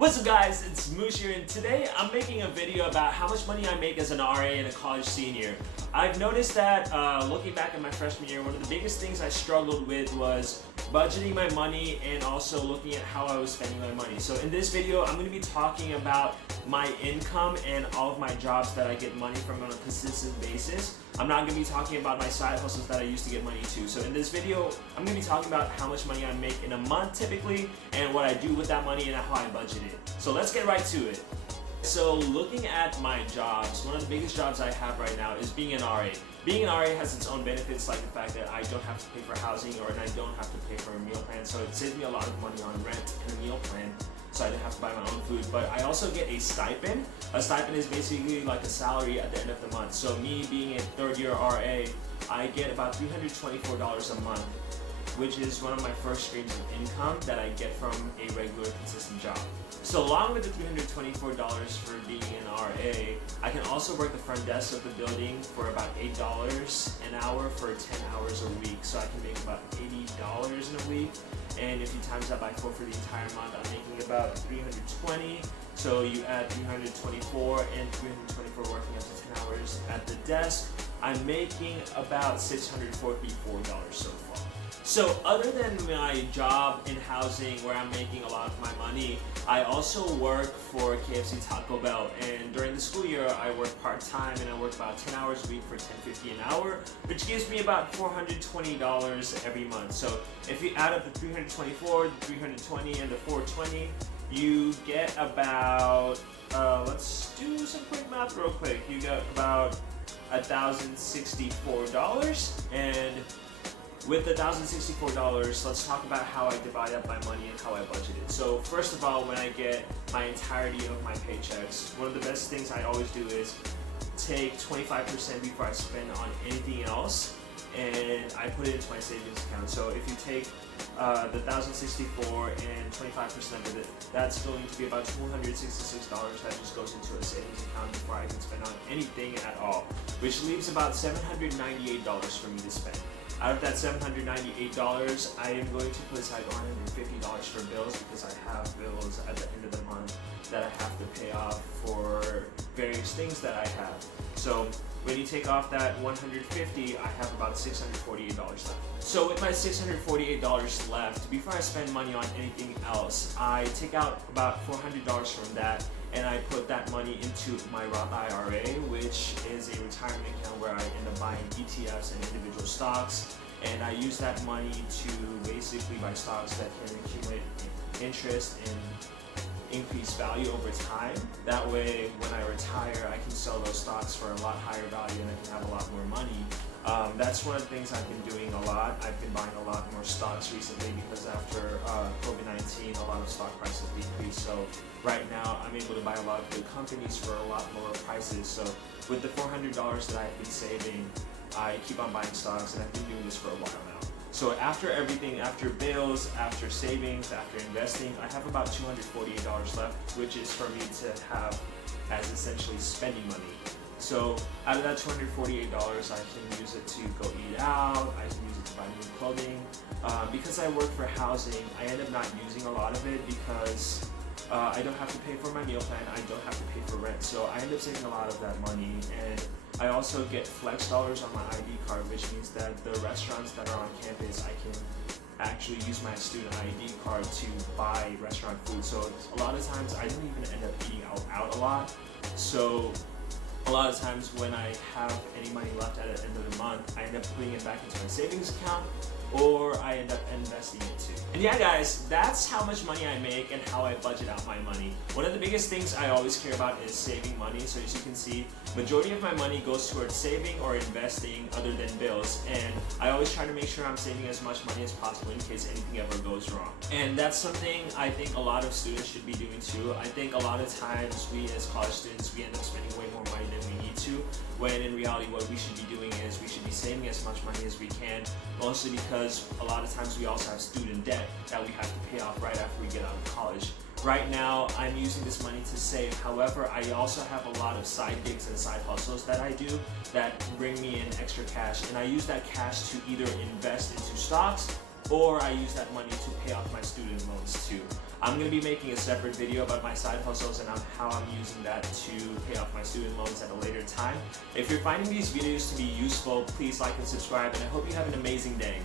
What's up guys, it's Moosh here, and today I'm making a video about how much money I make as an RA and a college senior. I've noticed that looking back at my freshman year, one of the biggest things I struggled with was budgeting my money and also looking at how I was spending my money. So in this video, I'm going to be talking about my income and all of my jobs that I get money from on a consistent basis. I'm not going to be talking about my side hustles that I used to get money to. So in this video, I'm going to be talking about how much money I make in a month typically and what I do with that money and how I budget it. So let's get right to it. So looking at my jobs, one of the biggest jobs I have right now is being an RA. Being an RA has its own benefits, like the fact that I don't have to pay for housing or I don't have to pay for a meal plan. So it saves me a lot of money on rent and a meal plan, so I don't have to buy my own food. But I also get a stipend. A stipend is basically like a salary at the end of the month. So me being a third year RA, I get about $324 a month, which is one of my first streams of income that I get from a regular consistent job. So along with the $324 for being an RA, I can also work the front desk of the building for about $8 an hour for 10 hours a week. So I can make about $80 in a week. And if you times that by 4 for the entire month, I'm making about $320. So you add 324 and 324 working up to 10 hours at the desk, I'm making about $644 so far. So other than my job in housing where I'm making a lot of my money, I also work for KFC Taco Bell, and during the school year I work part-time and I work about 10 hours a week for $10.50 an hour, which gives me about $420 every month. So if you add up the 324, the 320 and the 420, you get about, let's do some quick math real quick. You get about $1,064, and with the $1,064, let's talk about how I divide up my money and how I budget it. So first of all, when I get my entirety of my paychecks, one of the best things I always do is take 25% before I spend on anything else, and I put it into my savings account. So if you take the $1,064 and 25% of it, that's going to be about $266 that just goes into a savings account before I can spend on anything at all, which leaves about $798 for me to spend. Out of that $798, I am going to put aside $150 for bills because I have bills at the end of the month that I have to pay off for various things that I have. So when you take off that $150, I have about $648 left. So with my $648 left, before I spend money on anything else, I take out about $400 from that and I put that money into my Roth IRA, which is a retirement account where I end up buying ETFs and individual stocks, and I use that money to basically buy stocks that can accumulate interest and increase value over time. That way, when I retire, I can sell those stocks for a lot higher value and I can have a lot more money. That's one of the things I've been doing a lot. I've been buying a lot more stocks recently because after COVID-19, a lot of stock prices decreased. So right now, I'm able to buy a lot of good companies for a lot lower prices. So with the $400 that I've been saving, I keep on buying stocks, and I've been doing this for a while now. So after everything, after bills, after savings, after investing, I have about $248 left, which is for me to have as essentially spending money. So out of that $248, I can use it to go eat out, I can use it to buy new clothing. Because I work for housing, I end up not using a lot of it because I don't have to pay for my meal plan, I don't have to pay for rent. So I end up saving a lot of that money, and I also get flex dollars on my ID card, which means that the restaurants that are on campus, I can actually use my student ID card to buy restaurant food. So a lot of times I don't even end up eating out a lot. So a lot of times when I have any money left at the end of the month, I end up putting it back into my savings account, or I end up investing it too. And yeah guys, that's how much money I make and how I budget out my money. One of the biggest things I always care about is saving money. So as you can see, majority of my money goes towards saving or investing other than bills. And I always try to make sure I'm saving as much money as possible in case anything ever goes wrong. And that's something I think a lot of students should be doing too. I think a lot of times we as college students, we end up spending way more money than we need to, when in reality what we should be doing is we should be saving as much money as we can, mostly because a lot of times we also have student debt that we have to pay off right after we get out of college. Right now, I'm using this money to save. However, I also have a lot of side gigs and side hustles that I do that bring me in extra cash, and I use that cash to either invest into stocks or I use that money to pay off my student loans too. I'm going to be making a separate video about my side hustles and how I'm using that to pay off my student loans at a later time. If you're finding these videos to be useful, please like and subscribe, and I hope you have an amazing day.